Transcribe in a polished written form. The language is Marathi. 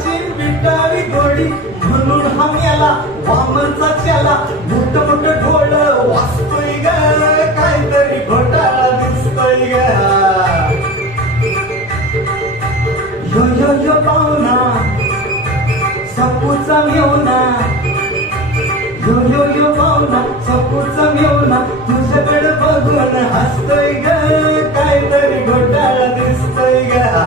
देवाची विटाळी गोडी म्हणून हा मेला वामनचा चेला मोठ मोठ ढोल वाजतोय ग काहीतरी घोटाळा दिसतोय ग यो यो यो पाहुणा सपूचा मेवना यो यो यो पाहुणा सपूचा मेवना तुझ्याकडे बघून हसतोय ग काहीतरी घोटाळा दिसतोय ग